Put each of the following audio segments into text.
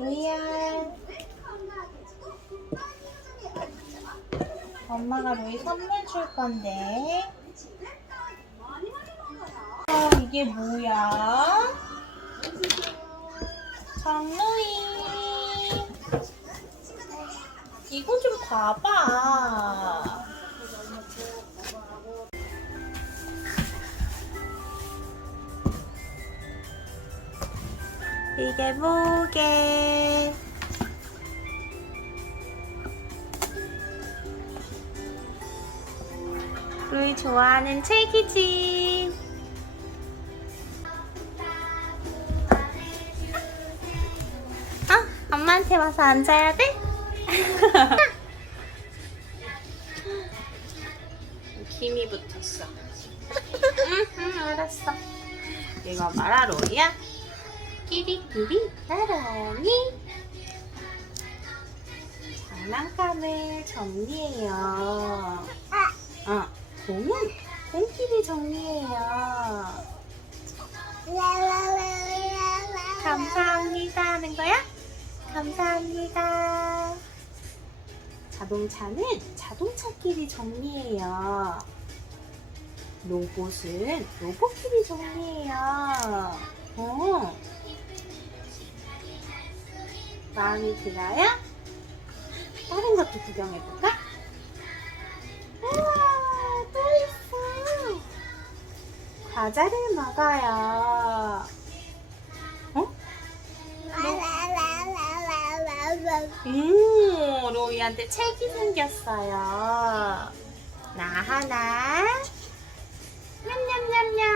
로이야. 엄마가 로이 선물 줄 건데. 아, 이게 뭐야? 장로이. 이거 좀 봐봐. 이게 뭐게? 루이 좋아하는 책이지. 어? 엄마한테 와서 앉아야 돼? 김이 붙었어. 응, 응, 알았어. 이거 말아, 로이야? 끼리끼리 나란히 장난감을 정리해요. 어, 공은 공끼리 정리해요. 감사합니다 하는 거야? 감사합니다. 자동차는 자동차끼리 정리해요. 로봇은 로봇끼리 정리해요. 마음에 들어요? 다른 것도 구경해볼까? 우와, 또 있어. 과자를 먹어요. 어? 음, 로이한테 책이 생겼어요. 나 하나. 냠냠냠냠.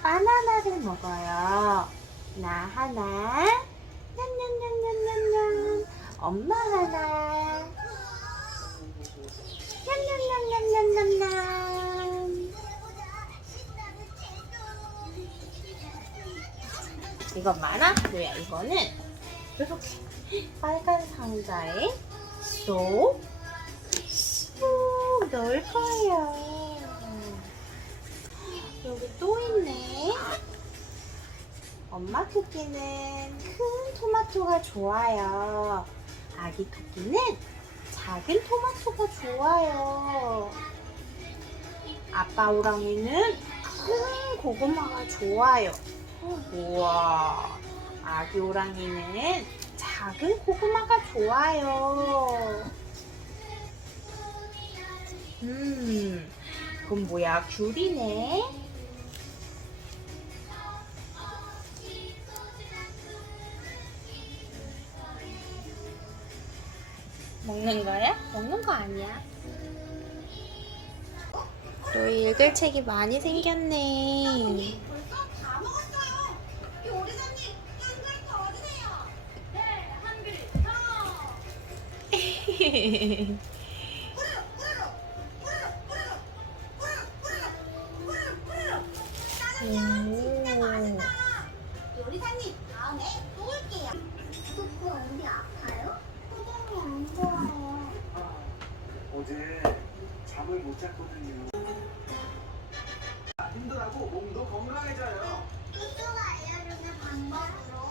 바나나를 먹어요. 나 하나. 냠냠냠냠냠냠. 엄마 하나. 냠냠냠냠냠냠냠. 이건 많아? 뭐야 이거는 이렇게 빨간 상자에 쏙, 쏙 넣을 거예요. 여기 또 있네. 엄마 토끼는 큰 토마토가 좋아요. 아기 토끼는 작은 토마토가 좋아요. 아빠 호랑이는 큰 고구마가 좋아요. 우와, 아기 호랑이는 작은 고구마가 좋아요. 음, 그건 뭐야? 귤이네. 먹는 거야? 먹는 거 아니야. 너 읽을 책이 많이 생겼네. 다 잠을 못 잤거든요. 힘들하고 몸도 건강해져요. 뚜뚜가 알려주는 방법으로